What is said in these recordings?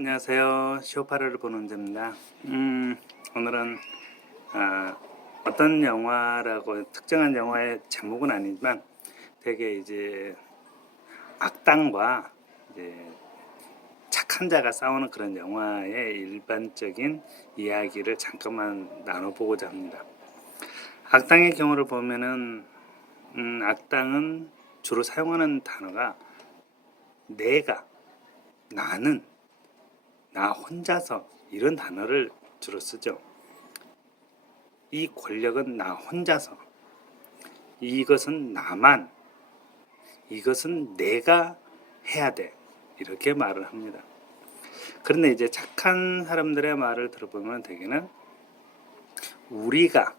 안녕하세요. 쇼파를 보는 자입니다. 오늘은 어떤 영화라고 특정한 영화의 제목은 아니지만 되게 이제 악당과 이제 착한 자가 싸우는 그런 영화의 일반적인 이야기를 잠깐만 나눠보고자 합니다. 악당의 경우를 보면은 악당은 주로 사용하는 단어가 내가, 나는, 나 혼자서 이런 단어를 주로 쓰죠. 이 권력은 나 혼자서, 이것은 나만, 이것은 내가 해야 돼, 이렇게 말을 합니다. 그런데 이제 착한 사람들의 말을 들어보면 대개는 우리가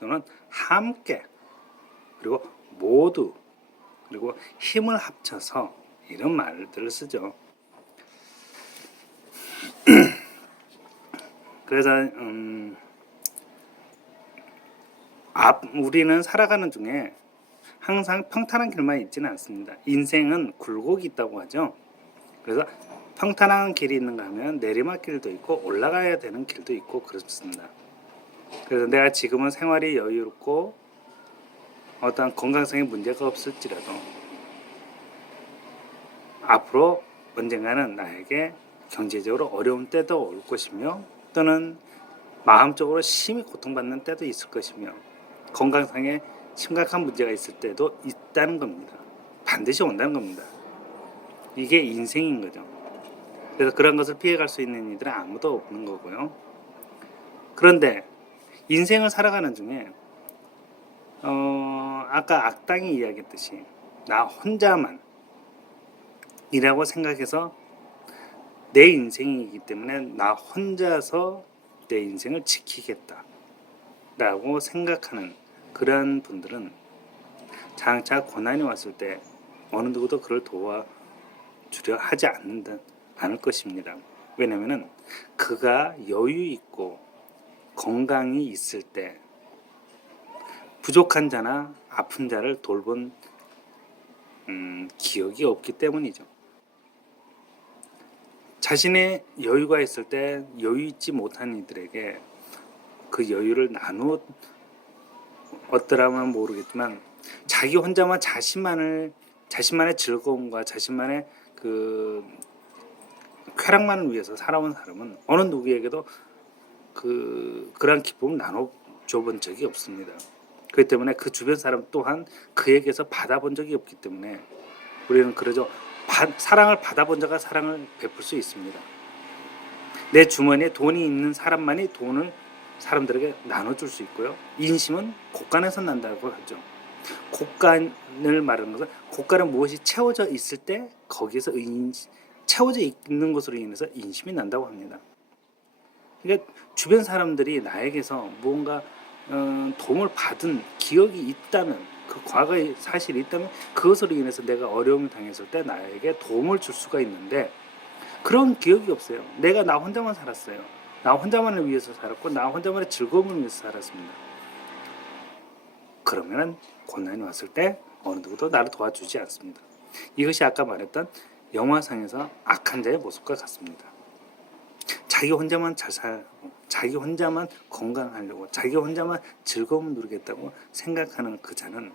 또는 함께 그리고 모두 그리고 힘을 합쳐서 이런 말들을 쓰죠. 그래서 우리는 살아가는 중에 항상 평탄한 길만 있지는 않습니다. 인생은 굴곡이 있다고 하죠. 그래서 평탄한 길이 있는가 하면 내리막길도 있고 올라가야 되는 길도 있고 그렇습니다. 그래서 내가 지금은 생활이 여유롭고 어떠한 건강상의 문제가 없을지라도 앞으로 언젠가는 나에게 경제적으로 어려운 때도 올 것이며 또는 마음적으로 심히 고통받는 때도 있을 것이며 건강상에 심각한 문제가 있을 때도 있다는 겁니다. 반드시 온다는 겁니다. 이게 인생인 거죠. 그래서 그런 것을 피해갈 수 있는 이들은 아무도 없는 거고요. 그런데 인생을 살아가는 중에 아까 악당이 이야기했듯이 나 혼자만 이라고 생각해서 내 인생이기 때문에 나 혼자서 내 인생을 지키겠다 라고 생각하는 그런 분들은 장차 고난이 왔을 때 어느 누구도 그를 도와주려 하지 않을 것입니다. 왜냐하면 그가 여유 있고 건강이 있을 때 부족한 자나 아픈 자를 돌본 기억이 없기 때문이죠. 자신의 여유가 있을 때 여유 있지 못한 이들에게 그 여유를 어떠라면 모르겠지만 자기 혼자만 자신만의 즐거움과 자신만의 그 쾌락만을 위해서 살아온 사람은 어느 누구에게도 그런 기쁨을 나눠줘 본 적이 없습니다. 그렇기 때문에 그 주변 사람 또한 그에게서 받아본 적이 없기 때문에 우리는 그러죠. 사랑을 받아본 자가 사랑을 베풀 수 있습니다. 내 주머니에 돈이 있는 사람만이 돈을 사람들에게 나눠줄 수 있고요. 인심은 곳간에서 난다고 하죠. 곳간을 말하는 것은 곳간은 무엇이 채워져 있을 때 거기에서 채워져 있는 것으로 인해서 인심이 난다고 합니다. 그러니까 주변 사람들이 나에게서 무언가 도움을 받은 기억이 있다면 그 과거의 사실이 있다면 그것으로 인해서 내가 어려움을 당했을 때 나에게 도움을 줄 수가 있는데 그런 기억이 없어요. 내가 나 혼자만 살았어요. 나 혼자만을 위해서 살았고 나 혼자만의 즐거움을 위해서 살았습니다. 그러면 고난이 왔을 때 어느 누구도 나를 도와주지 않습니다. 이것이 아까 말했던 영화상에서 악한 자의 모습과 같습니다. 자기 혼자만 잘 살고 자기 혼자만 건강하려고 자기 혼자만 즐거움을 누리겠다고 생각하는 그 자는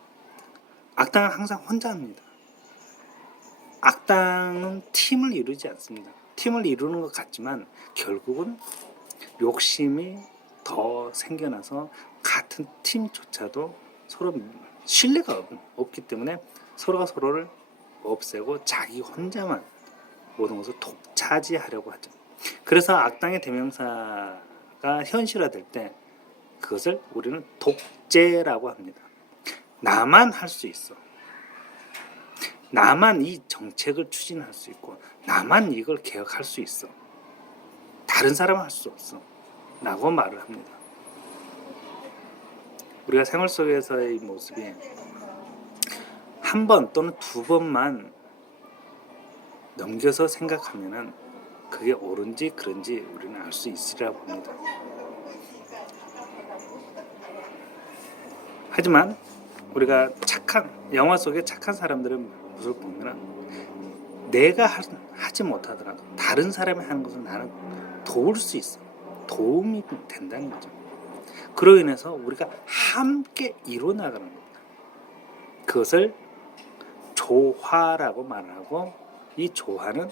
악당은 항상 혼자 합니다. 악당은 팀을 이루지 않습니다. 팀을 이루는 것 같지만 결국은 욕심이 더 생겨나서 같은 팀조차도 서로 신뢰가 없기 때문에 서로가 서로를 없애고 자기 혼자만 모든 것을 독차지하려고 하죠. 그래서 악당의 대명사가 현실화될 때 그것을 우리는 독재라고 합니다. 나만 할 수 있어. 나만 이 정책을 추진할 수 있고 나만 이걸 개혁할 수 있어. 다른 사람은 할 수 없어. 라고 말을 합니다. 우리가 생활 속에서의 모습이 한 번 또는 두 번만 넘겨서 생각하면은 그게 옳은지 그른지 우리는 알 수 있으리라 봅니다. 하지만 우리가 영화 속의 착한 사람들의 모습을 보면은 내가 하지 못하더라도 다른 사람이 하는 것을 나는 도울 수 있어. 도움이 된다는 거죠. 그로 인해서 우리가 함께 이루어나가는 겁니다. 그것을 조화라고 말하고, 이 조화는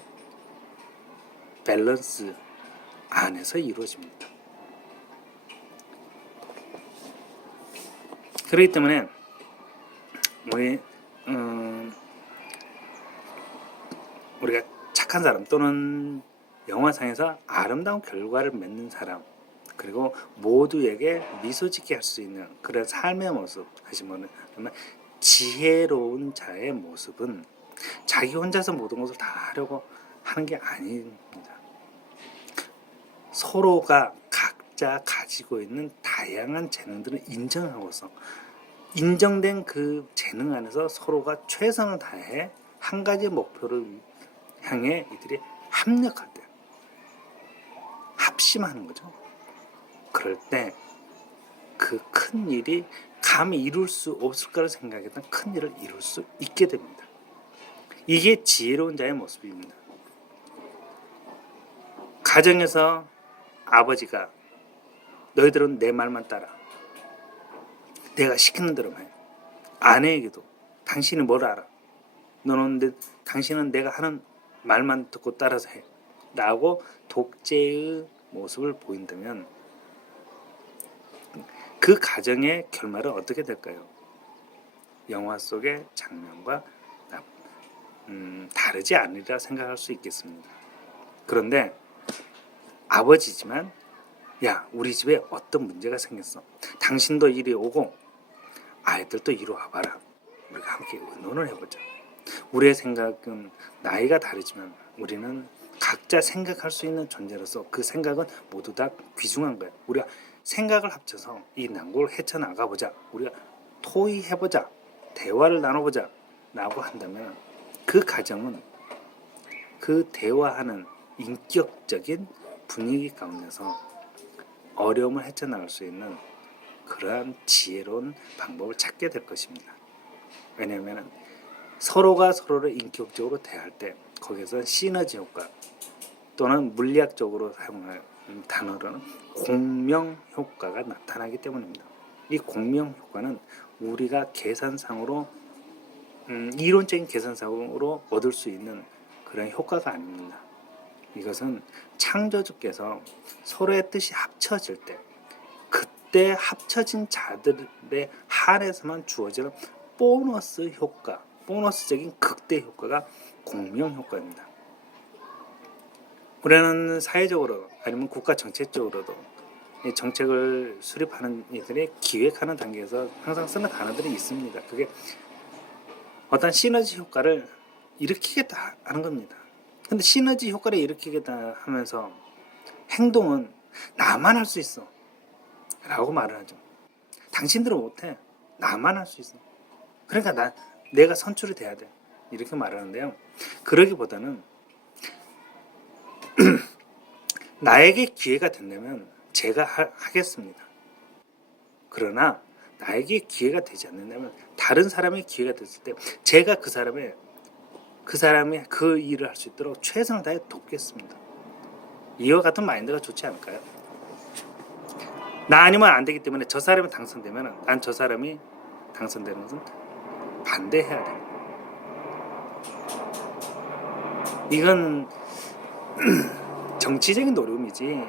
밸런스 안에서 이루어집니다. 그렇기 때문에 우리가 착한 사람 또는 영화상에서 아름다운 결과를 맺는 사람, 그리고 모두에게 미소 짓게 할 수 있는 그런 삶의 모습 하시면, 지혜로운 자의 모습은 자기 혼자서 모든 것을 다 하려고 하는 게 아닙니다. 서로가 각자 가지고 있는 다양한 재능들을 인정하고서 인정된 그 재능 안에서 서로가 최선을 다해 한 가지 목표를 향해 이들이 합력할 때, 합심하는 거죠. 그럴 때 그 큰 일이 감히 이룰 수 없을 거라 생각했던 큰 일을 이룰 수 있게 됩니다. 이게 지혜로운 자의 모습입니다. 가정에서 아버지가 너희들은 내 말만 따라, 내가 시키는 대로만 해. 아내에게도 당신이 뭘 알아? 당신은 내가 하는 말만 듣고 따라서 해. 라고 독재의 모습을 보인다면 그 가정의 결말은 어떻게 될까요? 영화 속의 장면과 다르지 않으리라 생각할 수 있겠습니다. 그런데 아버지지만, 야, 우리 집에 어떤 문제가 생겼어. 당신도 이리 오고 아이들도 이리 와봐라. 우리가 함께 의논을 해보자. 우리의 생각은 나이가 다르지만 우리는 각자 생각할 수 있는 존재로서 그 생각은 모두 다 귀중한 거야. 우리가 생각을 합쳐서 이 난국을 헤쳐나가보자. 우리가 토의해보자. 대화를 나눠보자. 라고 한다면 그 가정은 그 대화하는 인격적인 분위기 가운데서 어려움을 헤쳐나갈 수 있는 그러한 지혜로운 방법을 찾게 될 것입니다. 왜냐하면 서로가 서로를 인격적으로 대할 때 거기에서 시너지 효과 또는 물리학적으로 사용할 단어로는 공명 효과가 나타나기 때문입니다. 이 공명 효과는 우리가 계산상으로 이론적인 계산상으로 얻을 수 있는 그런 효과가 아닙니다. 이것은 창조주께서 서로의 뜻이 합쳐질 때, 그때 합쳐진 자들의 한에서만 주어지는 보너스 효과, 보너스적인 극대 효과가 공명 효과입니다. 우리는 사회적으로 아니면 국가 정책적으로도 이 정책을 수립하는 이들이 기획하는 단계에서 항상 쓰는 단어들이 있습니다. 그게 어떤 시너지 효과를 일으키겠다 하는 겁니다. 근데 시너지 효과를 일으키겠다 하면서 행동은 나만 할 수 있어 라고 말을 하죠. 당신들은 못해. 나만 할 수 있어. 그러니까 내가 선출이 돼야 돼. 이렇게 말하는데요. 그러기보다는 나에게 기회가 된다면 제가 하겠습니다. 그러나 나에게 기회가 되지 않는다면 다른 사람의 기회가 됐을 때 제가 그 사람이 그 일을 할 수 있도록 최선을 다해 돕겠습니다. 이와 같은 마인드가 좋지 않을까요? 나 아니면 안 되기 때문에 저 사람이 당선되면 난 저 사람이 당선되는 것은 반대해야 돼. 이건 정치적인 노름이지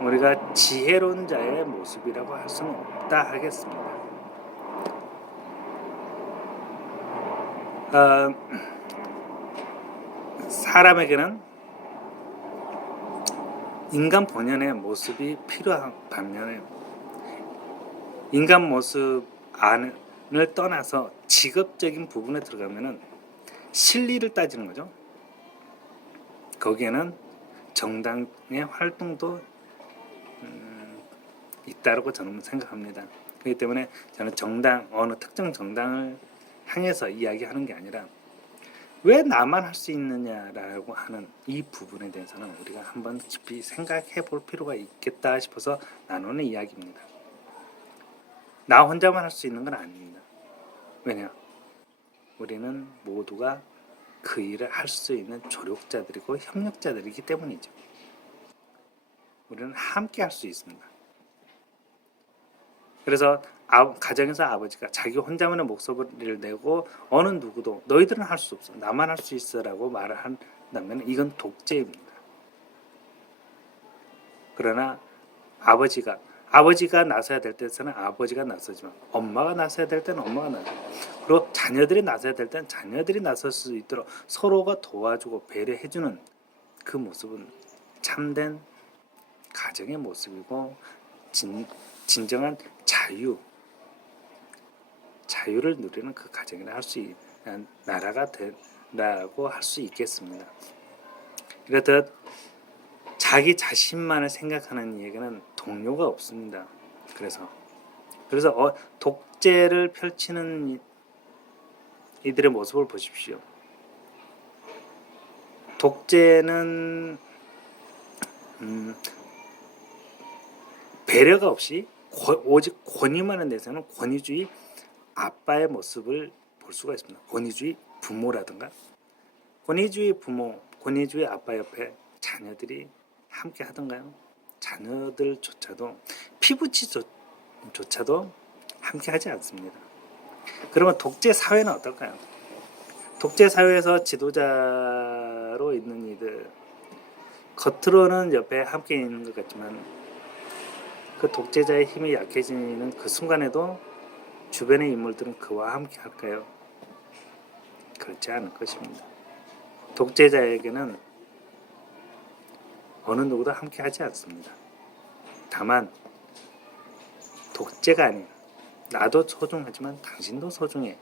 우리가 지혜로운 자의 모습이라고 할 수는 없다 하겠습니다. 사람에게는 인간 본연의 모습이 필요한 반면에 인간 모습 안을 떠나서 직업적인 부분에 들어가면은 실리를 따지는 거죠. 거기에는 정당의 활동도 있다고 저는 생각합니다. 그렇기 때문에 저는 어느 특정 정당을 향해서 이야기하는 게 아니라 왜 나만 할 수 있느냐라고 하는 이 부분에 대해서는 우리가 한번 깊이 생각해 볼 필요가 있겠다 싶어서 나누는 이야기입니다. 나 혼자만 할 수 있는 건 아닙니다. 왜냐? 우리는 모두가 그 일을 할 수 있는 조력자들이고 협력자들이기 때문이죠. 우리는 함께 할 수 있습니다. 그래서 가정에서 아버지가 자기 혼자만의 목소리를 내고 어느 누구도 너희들은 할 수 없어, 나만 할 수 있어라고 말을 한다면 이건 독재입니다. 그러나 아버지가 나서야 될 때는 아버지가 나서지만 엄마가 나서야 될 때는 엄마가 나서, 그리고 자녀들이 나서야 될 때는 자녀들이 나설 수 있도록 서로가 도와주고 배려해주는 그 모습은 참된 가정의 모습이고 진정한 자유를 누리는 그 가정이라 할 수 있는 나라가 된다고 할 수 있겠습니다. 이렇듯 자기 자신만을 생각하는 이에게는 동료가 없습니다. 그래서 독재를 펼치는 이들의 모습을 보십시오. 독재는 배려가 없이 오직 권위만에 대해서는 권위주의 아빠의 모습을 볼 수가 있습니다. 권위주의 부모라든가 권위주의 부모, 권위주의 아빠 옆에 자녀들이 함께 하던가요? 자녀들조차도 피부치조차도 함께 하지 않습니다. 그러면 독재 사회는 어떨까요? 독재 사회에서 지도자로 있는 이들, 겉으로는 옆에 함께 있는 것 같지만 그 독재자의 힘이 약해지는 그 순간에도 주변의 인물들은 그와 함께 할까요? 그렇지 않을 것입니다. 독재자에게는 어느 누구도 함께 하지 않습니다. 다만 독재가 아닌 나도 소중하지만 당신도 소중해.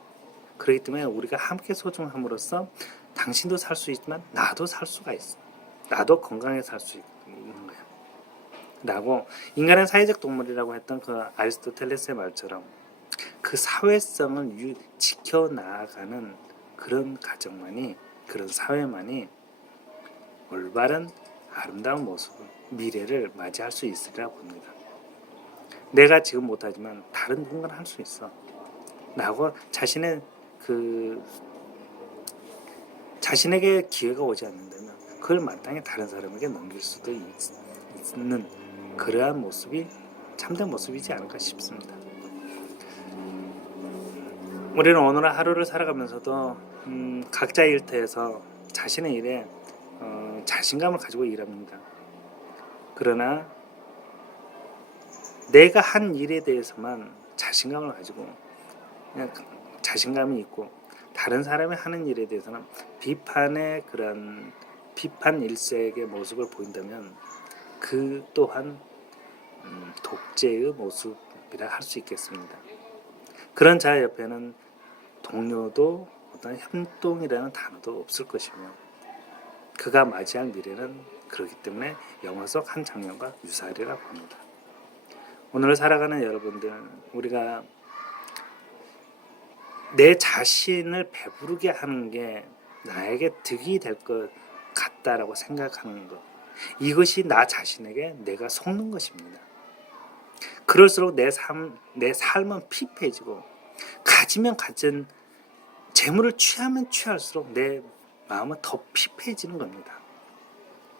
그렇기 때문에 우리가 함께 소중함으로써 당신도 살 수 있지만 나도 살 수가 있어. 나도 건강하게 살 수 있는 거야. 라고 인간은 사회적 동물이라고 했던 그 아리스토텔레스의 말처럼 그 사회성을 지켜나가는 그런 가정만이, 그런 사회만이 올바른 아름다운 모습을, 미래를 맞이할 수 있으리라 봅니다. 내가 지금 못하지만 다른 누군가는 할 수 있어 라고 자신에게 기회가 오지 않는다면 그걸 마땅히 다른 사람에게 넘길 수도 있는 그러한 모습이 참된 모습이지 않을까 싶습니다. 우리는 오늘 하루를 살아가면서도 각자 일터에서 자신의 일에 자신감을 가지고 일합니다. 그러나 내가 한 일에 대해서만 자신감을 가지고 그냥 자신감이 있고 다른 사람이 하는 일에 대해서는 비판의 그런 비판 일색의 모습을 보인다면 그 또한 독재의 모습이라 할 수 있겠습니다. 그런 자 옆에는 동료도 어떤 협동이라는 단어도 없을 것이며 그가 맞이할 미래는 그렇기 때문에 영화 속 한 장면과 유사하리라 봅니다. 오늘 살아가는 여러분들, 우리가 내 자신을 배부르게 하는 게 나에게 득이 될 것 같다라고 생각하는 것, 이것이 나 자신에게 내가 속는 것입니다. 그럴수록 내 삶은 피폐해지고 가지면 가진 재물을 취하면 취할수록 내 마음은 더 피폐해지는 겁니다.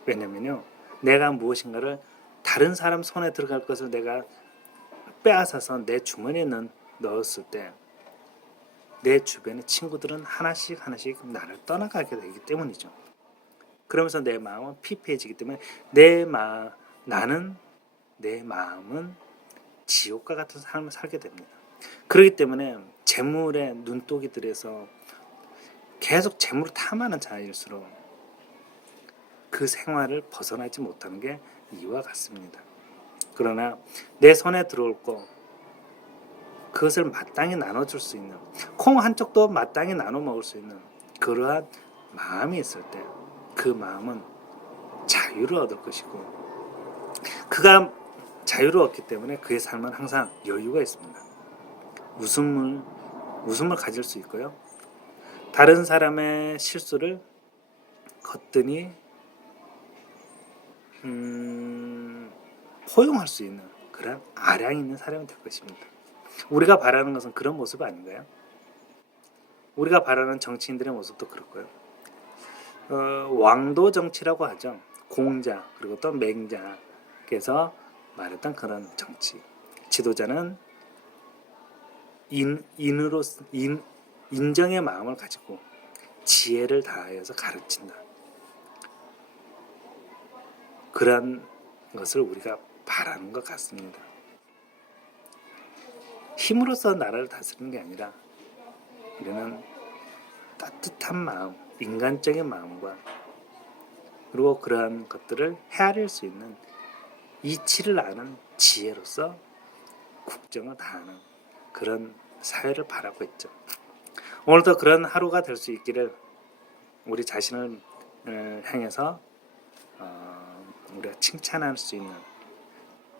왜냐면요, 내가 무엇인가를 다른 사람 손에 들어갈 것을 내가 빼앗아서 내 주머니에 넣었을 때 내 주변의 친구들은 하나씩 나를 떠나가게 되기 때문이죠. 그러면서 내 마음은 피폐해지기 때문에 내 마음은 지옥과 같은 삶을 살게 됩니다. 그렇기 때문에 재물의 눈독이들에서 계속 재물을 탐하는 자일수록 그 생활을 벗어나지 못하는 게 이와 같습니다. 그러나 내 손에 들어올 거 그것을 마땅히 나눠줄 수 있는, 콩 한 쪽도 마땅히 나눠 먹을 수 있는 그러한 마음이 있을 때 그 마음은 자유를 얻을 것이고, 그가 자유를 얻기 때문에 그의 삶은 항상 여유가 있습니다. 웃음을 가질 수 있고요, 다른 사람의 실수를 거뜬히 포용할 수 있는 그런 아량 있는 사람이 될 것입니다. 우리가 바라는 것은 그런 모습 아닌가요? 우리가 바라는 정치인들의 모습도 그렇고요, 왕도 정치라고 하죠. 공자 그리고 또 맹자께서 말했던 그런 정치. 지도자는 인정의 마음을 가지고 지혜를 다하여서 가르친다. 그런 것을 우리가 바라는 것 같습니다. 힘으로써 나라를 다스리는 게 아니라 우리는 따뜻한 마음, 인간적인 마음과 그리고 그러한 것들을 헤아릴 수 있는 이치를 아는 지혜로서 국정을 다하는 그런 사회를 바라고 있죠. 오늘도 그런 하루가 될 수 있기를 우리 자신을 향해서 우리가 칭찬할 수 있는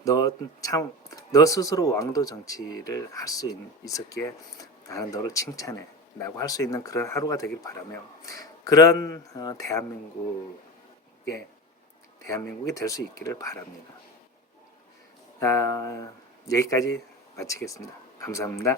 너 스스로 왕도 정치를 할 수 있었기에 나는 너를 칭찬해 라고 할 수 있는 그런 하루가 되길 바라며 그런 대한민국이 될 수 있기를 바랍니다. 여기까지 마치겠습니다. 감사합니다.